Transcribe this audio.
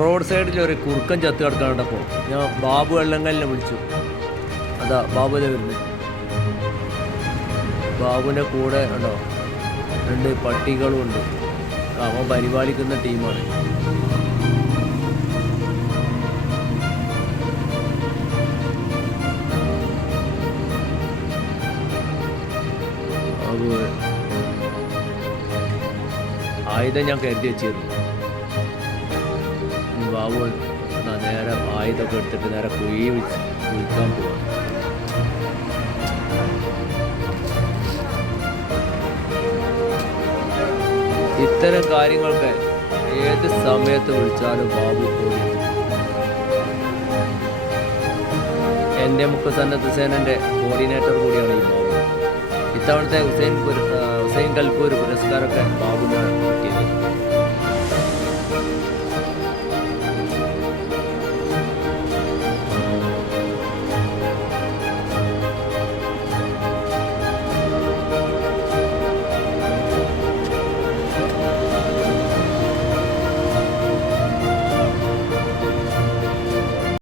Road സൈഡിൽ ഒരു കുറുക്കൻ ചത്ത് കിടക്കാണ്ടപ്പോൾ ഞാൻ ബാബു വെള്ളങ്കലിനെ വിളിച്ചു. അതാ ബാബുനെ വരുന്നത് ബാബുവിന്റെ കൂടെ ഉണ്ടോ രണ്ട് പട്ടികളും ഉണ്ട്. അവൻ പരിപാലിക്കുന്ന ടീമാണ്. ആയുധം ഞാൻ കരുതി വെച്ചിരുന്നു. എന്നാ നേരെ ആയുധമൊക്കെ എടുത്തിട്ട് നേരെ കുഴി വിളിച്ച് കുളിക്കാൻ പോവാ. ഇത്തരം കാര്യങ്ങൾക്ക് ഏത് സമയത്ത് വിളിച്ചാലും ബാബു പോയി. എന്റെ മുഖസന്നദ്ധ സേനന്റെ കോർഡിനേറ്റർ കൂടിയാണ് ഈ ബാബു. ഇത്തവണത്തെ ഹുസൈൻ ഹുസൈൻ കൽപ്പൂർ പുരസ്കാരമൊക്കെ ബാബുവിനാണ്.